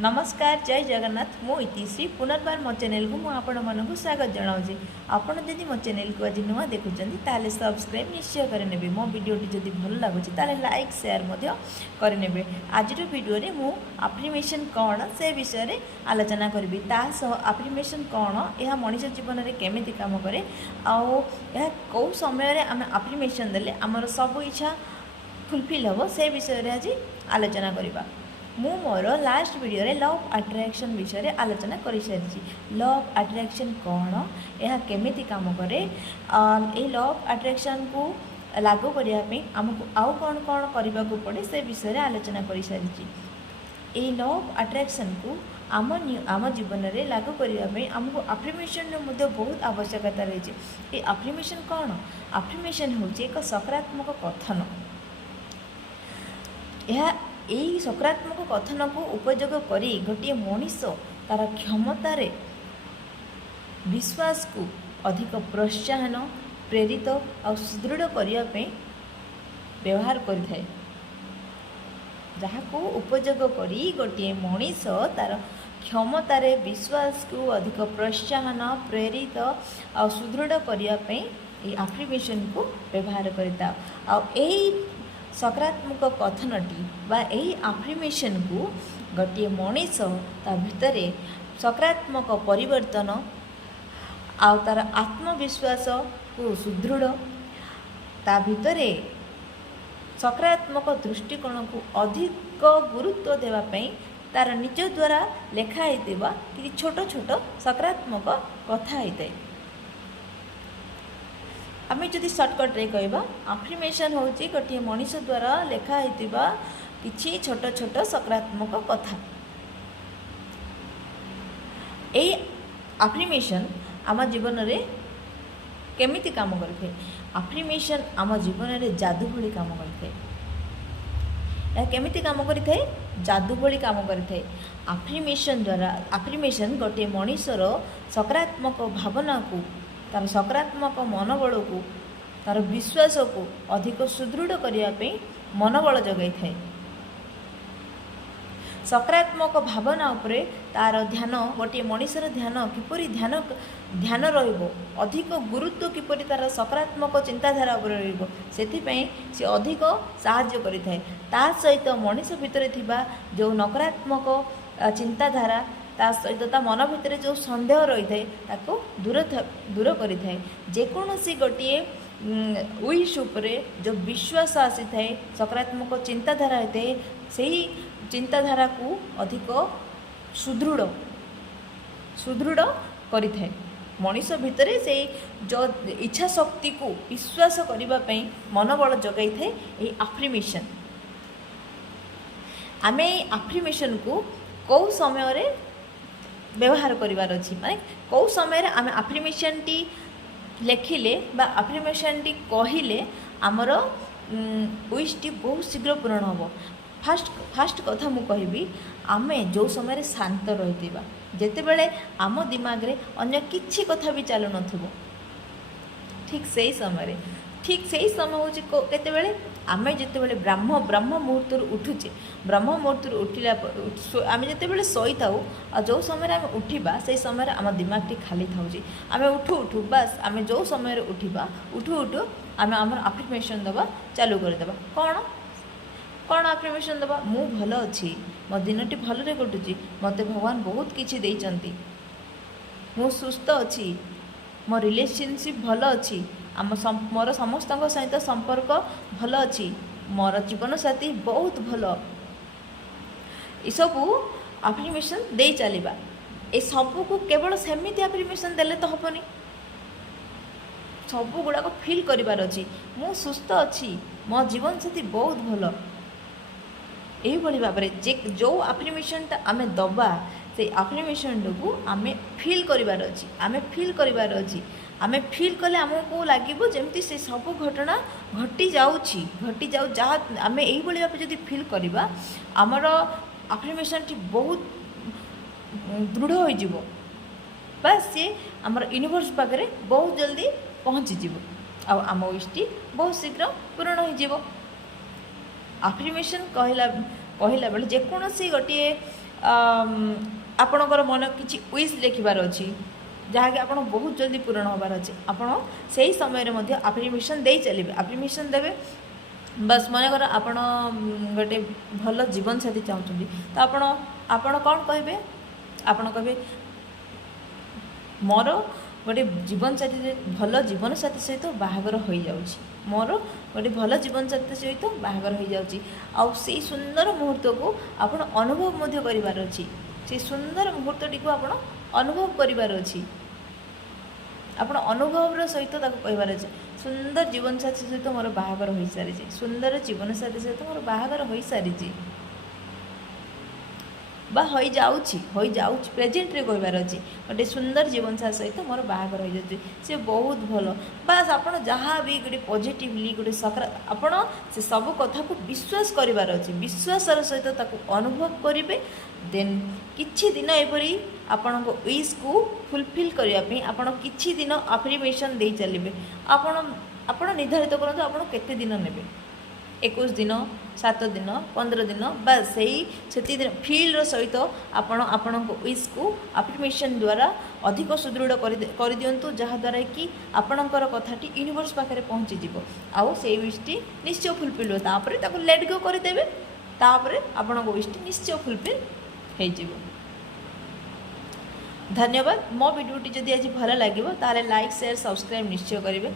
नमस्कार जय जगन्नाथ मु इतिश्री पुनर्बार मो चैनल को मुझे स्वागत जनाऊँगी। आपड़ जदि मो चैनल को आज नुआ देखुं ताले सब्सक्राइब निश्चय करेंगे। मो वीडियोटी जदि भल लगुच लाइक शेयर करेंगे। आज वीडियो रे मु अफ्रीमेशन कौन से विषय रे आलोचना करी अफ्रीमेशन कौन यह मनीष जीवन में केमी काम कै कौ समय आम अफ्रीमेशन देले आमर सब इच्छा फुलफिल हम से विषय रे आज आलोचना करवा। मु मोर लास्ट वीडियो रे लव अट्रैक्शन विषय रे आलोचना कर सारी। लव अट्रैक्शन कौन यह केमिति काम करे ए लव अट्रैक्शन को लागू करने आमको आउ कौन कौन करने को पड़े से विषय रे आलोचना कर सारी। ए लव अट्रैक्शन को आम जीवन में लागू करने आमको अफ्रीमेशन बहुत आवश्यकता रही। ये अफ्रीमेशन कौन अफ्रीमेशन हूँ एक सकारात्मक कथन। यह यही सकारात्मक कथन को उपयोग करी गोटे मनीष तार क्षमतार विश्वास को अधिक प्रोत्साहन प्रेरित और सुदृढ़ करने व्यवहार करें। जहाँ को उपयोग करी गोटे मनीष तार क्षमतार विश्वास को अधिक प्रोत्साहन प्रेरित और सुदृढ़ करने अफ्रीमेशन को व्यवहार करता। सकारात्मक कथनटी बा यही अफ्रीमेशन को गोटे मनीष ता भितर सकारात्मक परिवर्तन आउ तार आत्मविश्वास को सुदृढ़ ता भितर सकारात्मक दृष्टिकोण को अधिक गुरुत्व देवाई तार निज द्वारा लेखाई कि छोट छोट सकारात्मक कथा होता है। आम जदि सर्टकट रे कहबा अफ्रीमेशन हूँ गोटे मनीष द्वारा लेखाई कि छोट छोट सकारात्मक कथा। ए अफ्रीमेशन आम जीवन में केमिति काम करथे अफ्रीमेशन आम जीवन में जादू भली काम करथे। यह केमिति काम करथे जादू भली काम करथे। अफ्रीमेशन द्वारा अफ्रीमेशन गोटे मनीषर सकारात्मक भावना को तार सकारात्मक मनोबल को तार विश्वास को अधिक सुदृढ़ करने मनोबल जगाई थाए। सकारात्मक भावना उपरे तार ध्यान गोटे मनीषर ध्यान किपरि ध्यान रहिबो अधिक गुरुत्व किपरि तार सकारात्मक चिंताधारा उपर रहिबो सेथिपई से अधिक साहाय्य करिथाए। ता सहित मनीष भितर थिबा जो नकारात्मक चिंताधारा ता सहित ता मन भितर जो संदेह रही है दूर करि थाए। जेकोसी गोटे विश उपरे जो विश्वास आसी थाए सकारात्मक चिंताधारा होता है से चिंताधारा को अधिक सुदृढ़ करि थाए। मनीष भितर से जो इच्छा शक्ति को विश्वास करने मनोबल जगाई थाए ये अफ्रीमेशन। आम अफ्रीमेशन को कौ समय रे व्यवहार करिवार अछि माने कौ समय रे आम अफ्रीमेशन टी लेखिले बा अफ्रीमेशन टी कहिले आमर विश टी बहुत शीघ्र पूर्ण हम। फास्ट कथा मु कहबी आमे जो समय रे शांत रहितिबा जेते बेले आम दिमाग रे अन्य किछि कथा भी चालू नथबो ठीक सही समय हूँ केते बेले आमे जिते बेले ब्रह्म मुहूर्त उठुचे ब्रह्म मुहूर्त उठिला आम जिते बेले शई थाऊ आ जो समय आम उठा से समय आम दिमाग टी खाली थाउची आम उठू बास आम जो समय उठा उठू आम आम अफ्रीमेशन दबा चालू करदेबा। कौन अफ्रीमेशन दबा मु भल अच्छी मो दिनटी भलरे कटुची मते भगवान बहुत किछि देइचंती मु सुस्थ अच्छी मो रिलेशनशिप भल अच्छी मोर समस्त सहित संपर्क भल अच्छी मोर जीवन साथी बहुत भल ये सबू अफ्रीमेशन दे चलवा। ए सबू को केवल सेमिति अफ्रीमेशन देले तो हेनी सबू गुड़ाक फिल करिवार अछि मु सुस्थ अच्छी मो जीवन साथी बहुत भल यही भाव में जो अफ्रीमेशन आम दबा से अफ्रीमेशन को आम फिल करिवार अछि आम फिल कले आमको लगे जमती से सब घटना घटी जाऊ जहाँ आम यही भाव जब फिल करवा आमर अफ्रीमेशन टी बहुत दृढ़ हो बस सी आमर यूनिवर्स पाखे बहुत जल्दी पहुँचीज आम विश टी बहुत शीघ्र पूर्ण हो। अफ्रीमेशन कहला बेले जेकोसी गोटे ଆପଣଙ୍କର ମନ କିଛି ୱିଶ୍ ଲେଖିବାର ଅଛି ଯାହାକି ଆପଣ ବହୁତ ଜଲ୍ଦି ପୂରଣ ହେବାର ଅଛି ଆପଣ ସେହି ସମୟରେ ମଧ୍ୟ ଆଫର୍ମେସନ୍ ଦେଇ ଚାଲିବେ ଆଫର୍ମେସନ୍ ଦେବେ ବାସ୍ ମନେକର ଆପଣ ଗୋଟେ ଭଲ ଜୀବନସାଥୀ ଚାହୁଁଛନ୍ତି ତ ଆପଣ କ'ଣ କହିବେ ଆପଣ କହିବେ ମୋର ଗୋଟେ ଜୀବନସାଥୀ ଭଲ ଜୀବନସାଥୀ ସହିତ ବାହାଘର ହୋଇଯାଉଛି ମୋର ଗୋଟେ ଭଲ ଜୀବନସାଥୀ ସହିତ ବାହାଘର ହୋଇଯାଉଛି ଆଉ ସେଇ ସୁନ୍ଦର ମୁହୂର୍ତ୍ତକୁ ଆପଣ ଅନୁଭବ ମଧ୍ୟ କରିବାର ଅଛି ସେଇ ସୁନ୍ଦର ମୁହୂର୍ତ୍ତଟିକୁ ଆପଣ ଅନୁଭବ କରିବାର ଅଛି ଆପଣ ଅନୁଭବର ସହିତ ତାକୁ କହିବାର ଅଛି ସୁନ୍ଦର ଜୀବନସାଥୀ ସହିତ ମୋର ବାହାଘର ହୋଇସାରିଛି ସୁନ୍ଦର ଜୀବନସାଥୀ ସହିତ ମୋର ବାହାଘର ହୋଇସାରିଛି ବା ହୋଇଯାଉଛି ପ୍ରେଜେଣ୍ଟରେ କହିବାର ଅଛି ଗୋଟେ ସୁନ୍ଦର ଜୀବନସାଥୀ ସହିତ ମୋର ବାହାଘର ହୋଇଯାଉଛି ସେ ବହୁତ ଭଲ ବାସ୍ ଆପଣ ଯାହା ବି ଗୋଟେ ପଜିଟିଭଲି ଗୋଟେ ଆପଣ ସେ ସବୁ କଥାକୁ ବିଶ୍ୱାସ କରିବାର ଅଛି ବିଶ୍ୱାସର ସହିତ ତାକୁ ଅନୁଭବ କରିବେ ଦେନ୍ କିଛି ଦିନ ଏପରି ଆପଣଙ୍କ ୱିଶ୍କୁ ଫୁଲଫିଲ୍ କରିବା ପାଇଁ ଆପଣ କିଛି ଦିନ ଆଫର୍ମେସନ୍ ଦେଇ ଚାଲିବେ ଆପଣ ନିର୍ଦ୍ଧାରିତ କରନ୍ତୁ ଆପଣ କେତେ ଦିନ ନେବେ 21 ଦିନ 7 ଦିନ 15 ଦିନ ବା ସେତିକି ଦିନ ଫିଲ୍ର ସହିତ ଆପଣ ଆପଣଙ୍କ ୱିଶ୍କୁ ଆଫର୍ମେସନ୍ ଦ୍ୱାରା ଅଧିକ ସୁଦୃଢ଼ କରିଦିଅନ୍ତୁ ଯାହାଦ୍ୱାରା କି ଆପଣଙ୍କର କଥାଟି ୟୁନିଭର୍ସ ପାଖରେ ପହଞ୍ଚିଯିବ ଆଉ ସେଇ ୱିଶ୍ଟି ନିଶ୍ଚୟ ଫୁଲଫିଲ୍ ହେବ ତାପରେ ତାକୁ ଲେଟ୍ ଗୋ କରିଦେବେ ତାପରେ ଆପଣଙ୍କ ୱିଶ୍ଟି ନିଶ୍ଚୟ ଫୁଲଫିଲ୍ ହେଇଯିବ ଧନ୍ୟବାଦ ମୋ ଭିଡ଼ିଓଟି ଯଦି ଆଜି ଭଲ ଲାଗିବ ତାହେଲେ ଲାଇକ୍ ସେୟାର ସବସ୍କ୍ରାଇବ୍ ନିଶ୍ଚୟ କରିବେ